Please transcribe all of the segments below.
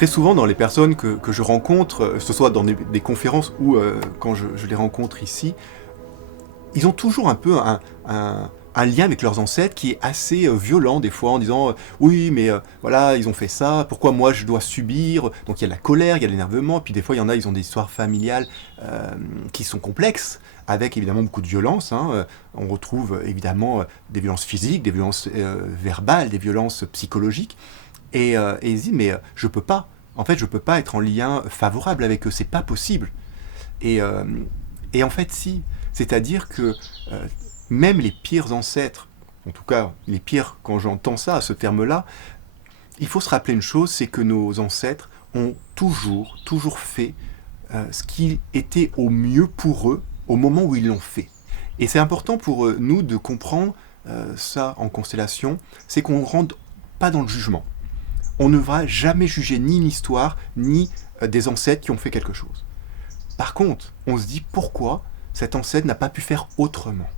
très souvent dans les personnes que je rencontre, que ce soit dans des conférences ou quand je les rencontre ici, ils ont toujours un peu un lien avec leurs ancêtres qui est assez violent des fois en disant oui mais voilà ils ont fait ça, pourquoi moi je dois subir, donc il y a de la colère, il y a de l'énervement, puis des fois il y en a, ils ont des histoires familiales qui sont complexes, avec évidemment beaucoup de violence, hein. On retrouve évidemment des violences physiques, des violences verbales, des violences psychologiques, et ils se disent mais je peux pas, en fait je peux pas être en lien favorable avec eux, c'est pas possible. Et, euh, et en fait, si. C'est-à-dire que même les pires ancêtres, en tout cas les pires quand j'entends ça, ce terme-là, il faut se rappeler une chose, c'est que nos ancêtres ont toujours fait ce qui était au mieux pour eux au moment où ils l'ont fait. Et c'est important pour nous de comprendre ça en constellation, c'est qu'on ne rentre pas dans le jugement. On ne va jamais juger ni une histoire, ni des ancêtres qui ont fait quelque chose. Par contre, on se dit pourquoi cet ancêtre n'a pas pu faire autrement.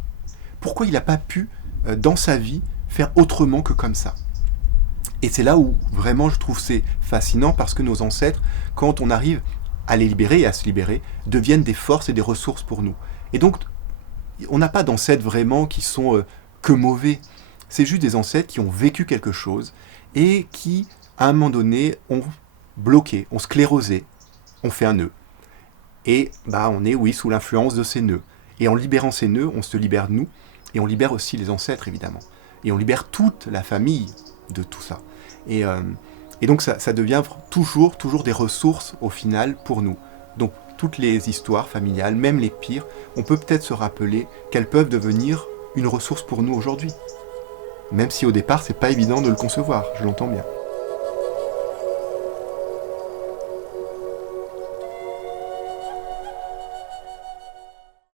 Pourquoi il n'a pas pu, dans sa vie, faire autrement que comme ça. Et c'est là où vraiment je trouve c'est fascinant parce que nos ancêtres, quand on arrive à les libérer et à se libérer, deviennent des forces et des ressources pour nous. Et donc, on n'a pas d'ancêtres vraiment qui sont que mauvais. C'est juste des ancêtres qui ont vécu quelque chose et qui, à un moment donné, ont bloqué, ont sclérosé, ont fait un nœud. Et bah, on est, oui, sous l'influence de ces nœuds. Et en libérant ces nœuds, on se libère nous, et on libère aussi les ancêtres, évidemment. Et on libère toute la famille de tout ça. Et, euh, et donc ça devient toujours des ressources, au final, pour nous. Donc toutes les histoires familiales, même les pires, on peut peut-être se rappeler qu'elles peuvent devenir une ressource pour nous aujourd'hui. Même si au départ, c'est pas évident de le concevoir, je l'entends bien.